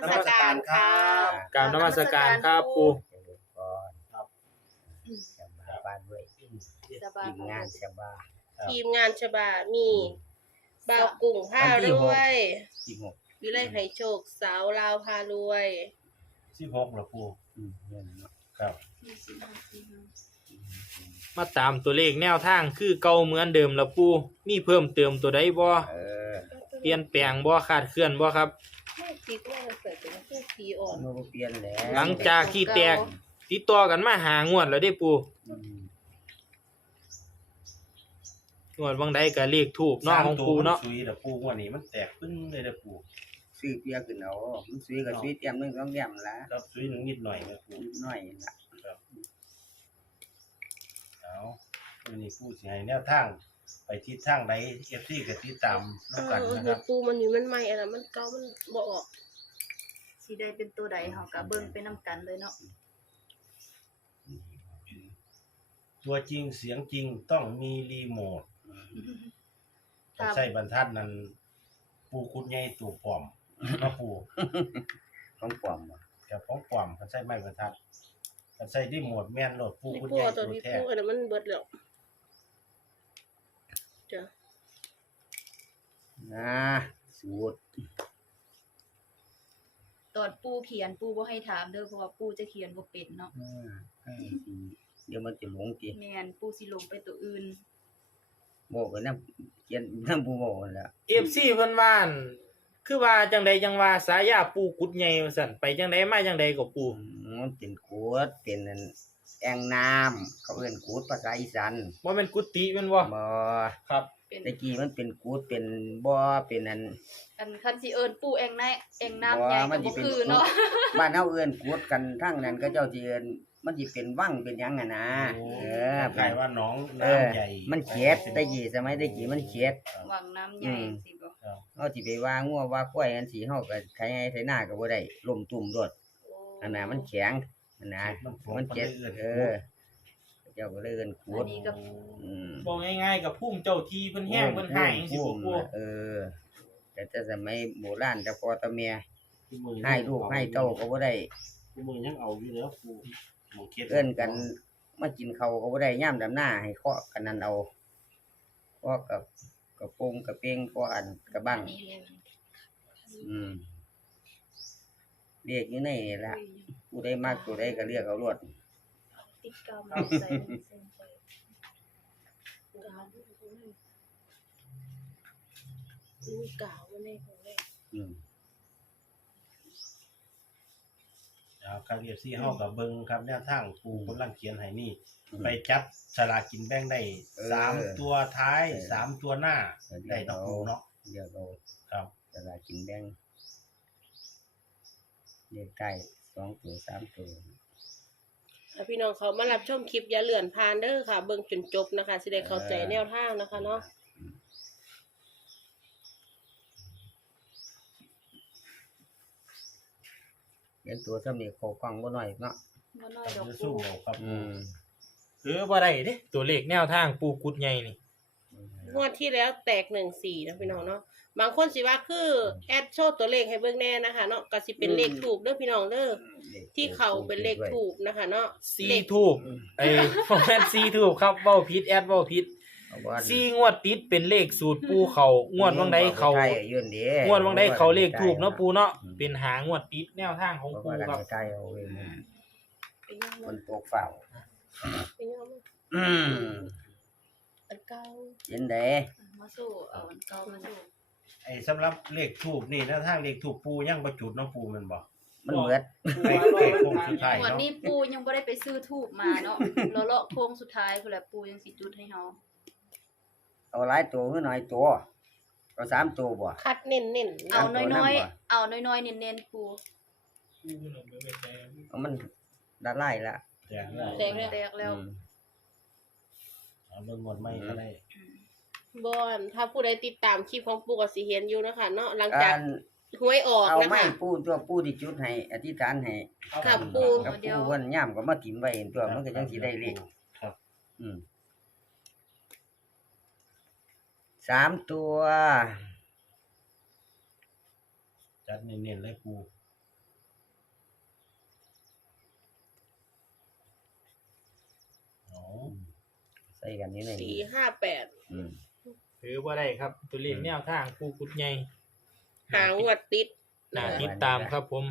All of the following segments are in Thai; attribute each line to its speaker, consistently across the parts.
Speaker 1: นมัสการครับ
Speaker 2: กราบนมัสการครับปู่
Speaker 3: เจริญพรครับชาวบ้านด้วยทีมงานชาวบ้าน
Speaker 1: ทีมงานฉบามีบ่าวกุ้งผ้ารวย
Speaker 3: ที่หก
Speaker 1: วิไลไหโชคสาวลาวพารวย
Speaker 4: 16เหรอปู่
Speaker 3: เนี่ยเนาะ
Speaker 4: ครับ
Speaker 2: มาตามตัวเลขแนวทางคือเก่าเหมือนเดิมแล้วปู่มีเพิ่มเติมตัวใดบ่
Speaker 3: เออ
Speaker 2: เปลี่ยนแปลงบ่ขาดเคลื่อนบ่ครับ
Speaker 1: ไม่คิดว่ามันเกิดเป็นเพื่อผีอ่อน
Speaker 3: โนบ่เปลี่ยนแล้ว
Speaker 2: หลังจากที่แตกติดต่อกันมาหางวดแล้วเด้ปู่
Speaker 3: อืม
Speaker 2: งวดบางใดก็เลขถูกเนาะของปู่เนาะ
Speaker 4: สุยเด้อปู่งวดนี้มันแตกปึ้งเลยเด้อปู่
Speaker 3: ซื้อเปียขึ้นเอามันซื้อก็ซื้อเตรียมนึง2เตรียมละ
Speaker 4: ครับสุยนิดหน่อยนะปู่
Speaker 3: นิดหน่อยละ
Speaker 4: เอาวันนี้ปู่สิให้แนวทางไปทิศทางใด FC ก็ติดตามนำกันนะค
Speaker 1: หัว
Speaker 4: รับ
Speaker 1: ปูมันอยู่มันใหม่อะไรมันเก่ามันบ่ออก
Speaker 5: สิได้เป็นตัวใดเฮาก็เบิ่งไปนํกันเลยเนาะ
Speaker 4: ตัวจริงเสียงจริงต้องมีรีโมทถ้าใช้บรรทัดนั้นปู่คุดใหญ่ตู่ปลอมเนาะปู่
Speaker 3: ของปลอมบ่
Speaker 4: กับของปลอมคันใช้ไม้บรรทัดคันใช้รีโมทแม่นโลดปู่
Speaker 1: นี่
Speaker 4: คุด
Speaker 1: ปู
Speaker 4: ใหญ่
Speaker 1: ตัว
Speaker 4: ตู่
Speaker 1: นี้
Speaker 4: แท้
Speaker 1: ปูอันนั้นมันเบิดแล้วจ้ะ
Speaker 3: นะสูตร
Speaker 5: ตอนปู่เขียนปู่บ่ให้ถามเด้อเพราะว่าปู่จะเขียนบ่เป็นเนาะ
Speaker 3: ให้สิเดี๋ยวมันจะหลงติ
Speaker 5: แม่นปู่สิลงไปตัวอื่น
Speaker 3: บอกกันนำเขียนนำผู้บอกนั่นแหละ
Speaker 2: FC เพิ่นว่าอั่นคือว่าจังใดจังว่าสายาปู่กุดใหญ่ว่าซั่นไปจังใดมาจังใดก็ปู่
Speaker 3: มันเป็นกูดเป็นอันแอ่งน้ำเขาเอิ้นกูดภาษาอีสาน
Speaker 2: บ่แม่นกุฏิแม่นบ่
Speaker 3: บ่
Speaker 2: ครับ
Speaker 5: เป็น
Speaker 3: ตะกี้มันเป็นกูดเป็นบ่อเป็นอัน
Speaker 5: อันคันสิเอิ้นปู่แองในแองน้ำ
Speaker 3: บ่
Speaker 5: ใหญ่
Speaker 3: มั
Speaker 5: ก็
Speaker 3: นสิ
Speaker 5: บ่
Speaker 3: เป็น
Speaker 5: คือเนาะ
Speaker 3: บ้านเฮาเอิ้นกูดกันทั้งนั้นก็เจ้าสิเอิ้นมันสิเป็นวังเป็นหยังอ่ะนะ
Speaker 4: โอ้
Speaker 3: เออ
Speaker 4: คล้ายๆว่าหน้อง
Speaker 3: เออ
Speaker 4: น้ำใหญ่
Speaker 3: มันเขียดตะกี้สมัยตะกี้มันเขียด
Speaker 5: วังน้ำใหญ่สิบ่
Speaker 3: เฮาสิไปว่างัวว่าควายอันสิเฮาก็ไถให้ไถนาก็บ่ได้ล่มตุ่มรวด
Speaker 5: โอ้
Speaker 3: อันน่ะมันแข็งอันน่ะมันเจ็ดเจ้าก็เลยเอิ้นกู
Speaker 5: อั
Speaker 3: ด
Speaker 5: นนี้ก็
Speaker 2: บอกง่ายๆกับภูมิเจ้าที่เพิ่นแห้งเพิ่นหายจังซี่บ่ปู่
Speaker 3: เออ แต่สมัยโบราณแต่พ่อตาแม่ให้ลูกให้เต้าก็บ่ได้
Speaker 4: มือยังเอาอยู่แล้วปู่หมู่เขต
Speaker 3: เอิ้นกันมากินข้าวก็บ่ได้ยามดำหน้าให้เคาะกันนั่นเอาเคาะกับโปงกับเป้งเคาะอันกับบัง
Speaker 5: อันนี้เลย
Speaker 3: เรียกอยู่ในนี่ล่ะผู้ใดมักตัวใดก็เรียกเอารวด
Speaker 5: ติ๊กกามาใส่เส้นไป
Speaker 1: ลูกกาวมันแน่ของแน่
Speaker 3: อืม
Speaker 4: เอาครับ FC เฮากับเบิ่งครับแนวทางปู่กำลังเขียนให้นี่ ไปจับสลากกินแบ่งได้3ตัวท้าย3ตัวหน้าได้เนาะปู่เนาะ
Speaker 3: เรียกเอา
Speaker 4: ครับ
Speaker 3: สลากกินแบ่งเรียกใกล้2ตัว3ตัว
Speaker 1: ถ้าพี่น้องเขามารับชมคลิปอย่าเลื่อนผ่านเด้อค่ะ เบิ่งจนจบนะคะสิได้เข้าใจแนวทางนะคะเนาะ
Speaker 3: เห็นตัวซ้ำนี่เข้ากล้องบ่น้อยเนาะ
Speaker 5: บ่น้อยดอก
Speaker 4: สู้
Speaker 5: ปู่
Speaker 4: เอาครับ
Speaker 2: คือบ่ได้เด้ตัวเลขแนวทางปู่กุดใหญ่นี่
Speaker 1: งวดที่แล้วแตก1-4นะพี่น้องเนาะบางคนสิว่าคือแอดโชว์ตัวเลขให้เบิ่งแน่นะคะเนาะก็สิเป็นเลขถูกเด้อพี่น้องเด้อที่เขาเป็นเลขถูกนะคะเนาะ
Speaker 2: ซีทูบบ่แม่นซีทูบครับเว้าผิดแอดเว้าผิด
Speaker 3: เอาว่า
Speaker 2: ซีงวดติดเป็นเลขสูตรปู่เขางวดบางใดเขา
Speaker 3: ใช่ยื่นเด้
Speaker 2: งวดบางใดเขาเลขถูกเนาะปู่เนาะเป็นหางวดติดแนวทางของ
Speaker 3: เพราะ
Speaker 2: ปู่
Speaker 3: ว่า
Speaker 2: ครับ
Speaker 3: ใกล้เอาเอง
Speaker 1: เป็นยังไง
Speaker 3: มันตกเฝ้า
Speaker 1: เป็นยังไง
Speaker 3: อืม
Speaker 1: อันเก่า
Speaker 3: เห็นเด้
Speaker 5: มาสู้เอาอันเก่ามาสู้
Speaker 4: ไอ้สำหรับเลขทูบนี่แนวทางเลขทูบปู่ยังบ่จุดเนาะปู่แม่นบ่
Speaker 3: มันเหมือด
Speaker 4: ไอ้โค้งสุดท้าย
Speaker 5: วัน
Speaker 4: เนาะ
Speaker 5: นี้ปู่ยังบ่ได้ไปซื้อทูบมาเนาะเลาะโค้งสุดท้ายพุ่นแหละปู่ยังสิจุดให้เฮา
Speaker 3: เอาหลายตัวหรือน้อยตัวเอา3ตัวบ่
Speaker 1: คัดเน้น
Speaker 5: เอา
Speaker 3: เอาตัว
Speaker 5: น้อย
Speaker 3: นำบ่
Speaker 5: ๆเอาน้อยๆเน้นๆปู่
Speaker 3: เอามันละลายละ
Speaker 4: แจกแล้ว
Speaker 1: ๆแตกแล้ว
Speaker 5: แตกแล้ว
Speaker 4: เอาเบิ่งหมดไม่ก็ได้
Speaker 1: บอนถ้าผู้ใดติดตามคลิปของปู่ก็สิเห็นอยู่นะคะเนาะหลังจา
Speaker 3: การ
Speaker 1: กหวยออก
Speaker 3: เอา
Speaker 1: นะ
Speaker 3: ไม้
Speaker 1: คะ
Speaker 3: ปูตัวปูที่จุดให้อธิษฐานให้
Speaker 1: ค่ะปู่
Speaker 3: กับปูวันย่ามก็มาถิ่มไว้ตัวมันก็จังสิได้เลข
Speaker 4: ครับ
Speaker 3: อืม3ตัว
Speaker 4: จัดเน้นๆเลยปู่
Speaker 3: ใส่กันนี่เลย
Speaker 1: 458
Speaker 3: อืม
Speaker 2: ถือว่าได้ครับตัวเลขแนวทางปูกุดใหญ่
Speaker 1: หางวดติด
Speaker 2: น่าติดตามครับผม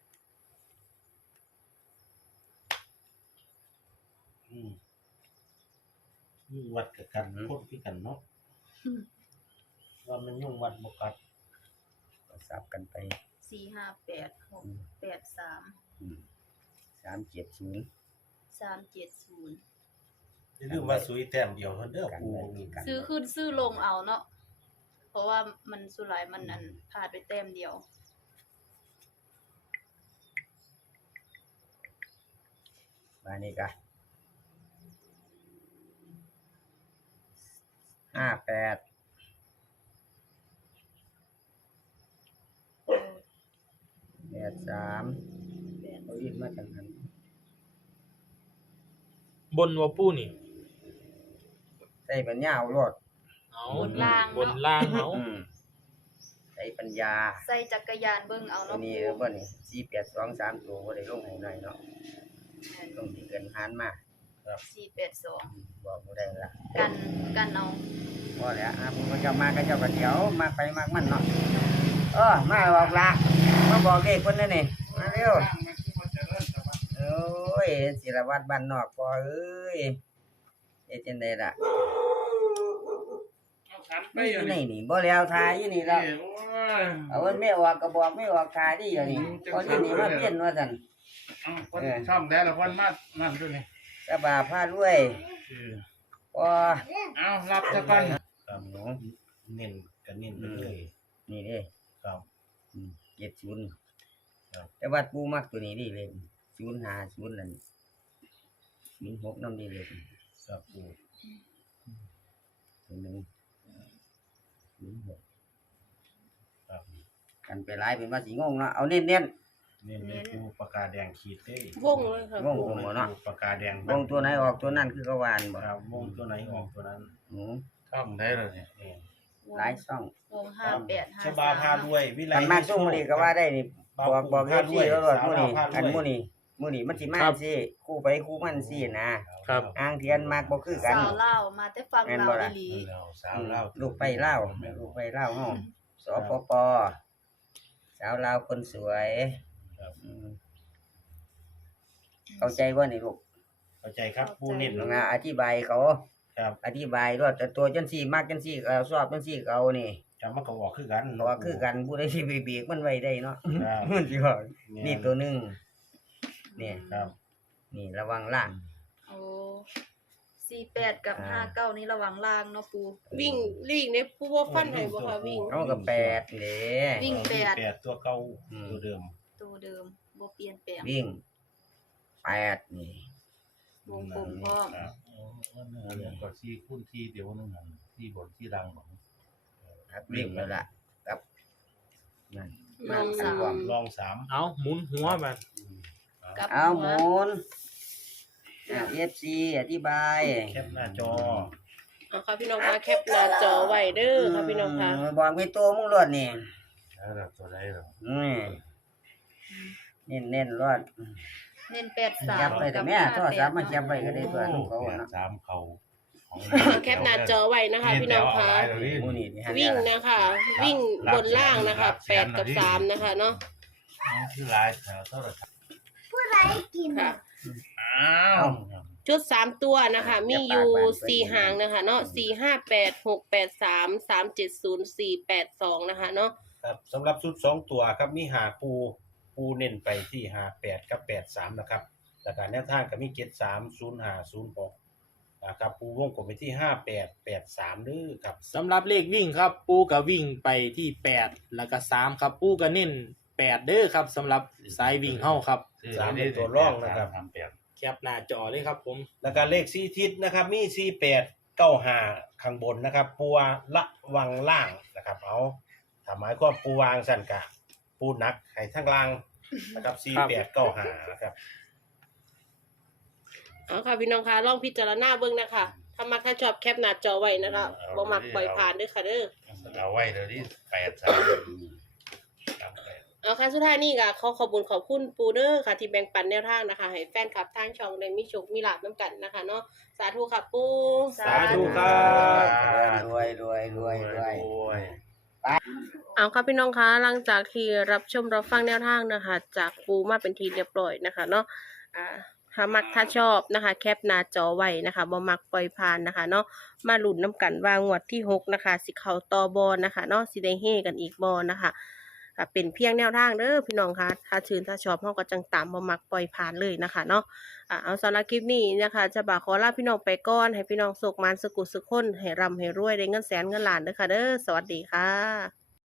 Speaker 4: ยุ่งวัดกับกันโคตรพี่กันเนาะว่ามันยุ่งวัดบ่กัด
Speaker 3: ก็สับกันไป 370
Speaker 5: 370
Speaker 4: อย่าลืมว่าสุยแต้มเดียวเพิ่นเด้อ
Speaker 3: กัน
Speaker 4: ปู
Speaker 3: ไว้มีกัน
Speaker 5: ซื้อขึ้นซื้อลงเอาเนาะเพราะว่ามันสุดหลายมันอันพลาดไปแต้มเดียว
Speaker 3: มานี่กะ58 83เอาอีกมาจังหัน
Speaker 2: บนว่าปูนี่
Speaker 3: ใส่ปัญญาเอารถ
Speaker 2: เอา
Speaker 5: บนล่างเนาะ
Speaker 2: บนล่างเอา
Speaker 3: ใส่ปัญญา
Speaker 5: ใส่จักรยานเบิ่งเอา
Speaker 3: ตัว
Speaker 5: เนาะ
Speaker 3: นี้บ่นี่4823ตัวบ่ได้ลงให้หน่อยเนาะต้องสิเกินหารมา
Speaker 5: 482
Speaker 3: บอกบ่ได้ละ
Speaker 5: กันเอา
Speaker 3: พอแล้วมันจะมาก็เจ้าก็เดี๋ยวมาไปมากมันเนาะมาบอกละมาบอกเลขคนนั่นนี่มาเร็วโอ้ยศิลวัตรบ้านนอกพอเอ้ยเฮ็ดจังได๋ล่ะอยู่นี่นี่บ่แล้วทายอยู่นี่แล้วเอามันไม่ออกก็บอกไม่ออกทายดิเดี๋ยวนี้พอนี่มาเปลี่ยนว่าซั่น
Speaker 6: คนช่องแล้วคนมานั่นด้วยนี่
Speaker 3: กระบาพารวยพอ
Speaker 6: เอารับซะก่อน
Speaker 4: ครับเน้นก็เน้นไปเลย
Speaker 3: นี่เด้
Speaker 4: ครับ
Speaker 3: 70
Speaker 4: ครับ
Speaker 3: แต่ว่าปูมักตัวนี้ดิเลย050นั่น06นำดิเลย
Speaker 4: ครับปู
Speaker 3: ตัวนึง06
Speaker 4: ครับ
Speaker 3: กันไปหลายเป็นว่าสิงงเนาะเอาเน้น
Speaker 4: เน้นเลยปูปากกาแดงขีดเด้
Speaker 1: วงเลยค่ะ
Speaker 3: วง
Speaker 1: ปู
Speaker 3: บ่เนาะ
Speaker 4: ปากกาแดง
Speaker 3: ๆวงตัวไหนออกตัวนั้นคือกวานบ่
Speaker 4: ครับวงตัวไหนออกตัวนั้น
Speaker 6: ช่องได้เลยเนี่ย
Speaker 4: นี่
Speaker 3: หลายช่อง
Speaker 5: วง58
Speaker 4: ชบาพารวยวิไล
Speaker 3: กันมากสู้มื้อนี้ก็ว่าได้นี่บอกเฮ็ดสิแล้วรอดมื้อนี้อันมื้อนี้มันสิมาสิคู่ไปคู่มันสินะครับ อ้างเทียนมากบ่คือกัน
Speaker 5: สาวเล่าวมาแต่ฟัง
Speaker 3: แม่น
Speaker 5: เรา
Speaker 3: บ่ล่ะ
Speaker 5: อีหลี
Speaker 4: เราสาวเล่า
Speaker 3: ลูกไปเล่าวเฮาสปปสาวลาวคนสวยเข้าใจบ่นี่ลูก
Speaker 4: เข้าใจครับปูเน้น
Speaker 3: น้องอธิบายเขา
Speaker 4: ครับ
Speaker 3: อธิบายรอดแต่ตัวจังซี่มักจังซี่ก็ชอบจังซี่ก็เอานี่
Speaker 4: จำมันก็ออกคือกัน
Speaker 3: ว่าคือกันผู้ใดสิไปเบรกมันไว้ได้เนาะ
Speaker 4: ครับ
Speaker 3: มันสิว่านี่ตัวหนึงนี่
Speaker 4: ครับ
Speaker 3: นี่ระวังล่าง
Speaker 5: โอ้48กับ59นี่ระหว่างล่างเนาะปู
Speaker 1: วิ่งเนี่ยปูว่าฟันให้บ่ค่ะวิ่ง
Speaker 3: เอาก็8เด้
Speaker 5: วิ่ง
Speaker 4: แปดตัวเก่าตัวเดิม
Speaker 5: ตัวเดิมบ่เปลี่ยนแปลง
Speaker 3: วิ่ง8นี่
Speaker 5: วงกลมพร้อม
Speaker 4: ครับ
Speaker 6: เนี่ยก็ซี่คุ้นซี่เดี๋ยวนึงที่บนที่ดังของ
Speaker 3: ครับวิ่งแล้วล่ะครับนั่น
Speaker 5: ลองสาม
Speaker 4: ลองสาม
Speaker 2: เอาหมุนหัวมัน
Speaker 5: กับ
Speaker 3: เอาห
Speaker 5: หัว
Speaker 3: มุนFC อธิบาย
Speaker 4: แคปหน้าจอ
Speaker 1: เอาค่ะพี่น้องคะแคปหน้าจอไว้เด้อค่ะพี่น้องคะ
Speaker 3: บอกไปตัวมึงรอดนี่
Speaker 6: แล้วตัวไหนหรอ
Speaker 3: เน้นรอด
Speaker 5: เน้น
Speaker 3: จับ
Speaker 5: 83
Speaker 3: ไปแต่แม่โทรศัพท์มาจับไว้ก็ได้ตัวลูกเขาเนาะ
Speaker 6: สามเขา
Speaker 1: แคปหน้าจอไว้นะคะพี่น้องคะ
Speaker 3: หมูนี่ฮะ
Speaker 1: วิ่งนะคะ วิ่งบนล่างนะคะ8กับ3นะคะเนาะ
Speaker 6: ที่ลายแถวโทรศัพท์
Speaker 1: ค่ะ
Speaker 6: อ้าว
Speaker 1: ชุด3ตัวนะคะ มีอยู่4หางนะคะเนาะ458 683 370 482นะคะเนาะ
Speaker 4: ครับสำหรับชุด2ตัวครับมีหาปูเน้นไปที่58กับ83นะครับแต่การแนวทางก็มี73 05 06นะครับปูวงกลมไปที่5883เด้อครับ
Speaker 2: สำหรับเลขวิ่งครับ ปูก็วิ่งไปที่8แล้วก็3ครับ ปูก็เน้น8เด้อครับสำหรับสายวิ่งเฮาครับ แคปหน้าจอเลยครับผม
Speaker 4: แล้วก็เลข4ทิศนะครับมี48 95ข้างบนนะครับปูละวังล่างนะครับเอาถ้าหมายความปูวางสั่นกะปูนักให้ทั้งล่างนะครับ48 95นะครับ
Speaker 1: เอาค่ะพี่น้องคะลองพิจารณาเบิ่งนะคะถ้ามักถ้าชอบแคปหน้าจอไว้นะคะบ่มักปล่อยผ่านเด้อค่ะเด้อ
Speaker 6: เอาไว้เดี๋ยวนี้83
Speaker 1: เอาค่ะสุดท้ายนี่ก็ขอบคุณขอบคุณปูเดอร์ค่ะที่แบ่งปันแนวทางนะคะให้แฟนคลับทางช่องได้มีโชคมีลาภนํกันนะคะเนาะสาธุค่ะปู
Speaker 4: สาธุครับ
Speaker 3: รวยรวยรวยรวย
Speaker 4: โอ้ย
Speaker 1: เอาค่ะพี่น้องคะหลังจากที่รับชมรับฟังแนวทางนะคะ จากปูมาเป็นทีเรียบร้อยนะคะเนาะถ้ามักถ้าชอบนะคะ แคปหน้าจอไว้นะคะบ่มักปล่อยผ่านนะคะเนาะมาลุ้นน้ำกันว่างวดที่6นะคะสิเข้าต่อบอนะคะเนาะสิได้เฮกันอีกบอนะคะเป็นเพียงแนวทางเด้อพี่น้องคะถ้าชื่นถ้าชอบเฮาก็จังตามบ่มักปล่อยผ่านเลยนะคะเนาะเอาสำหรับคลิปนี้นะคะจะบ่าขอลาพี่น้องไปก่อนให้พี่น้องสุขมันสุขสุขคนให้ร่ำให้รวยได้เงินแสนเงินล้านเด้อค่ะเด้อสวัสดีค่ะ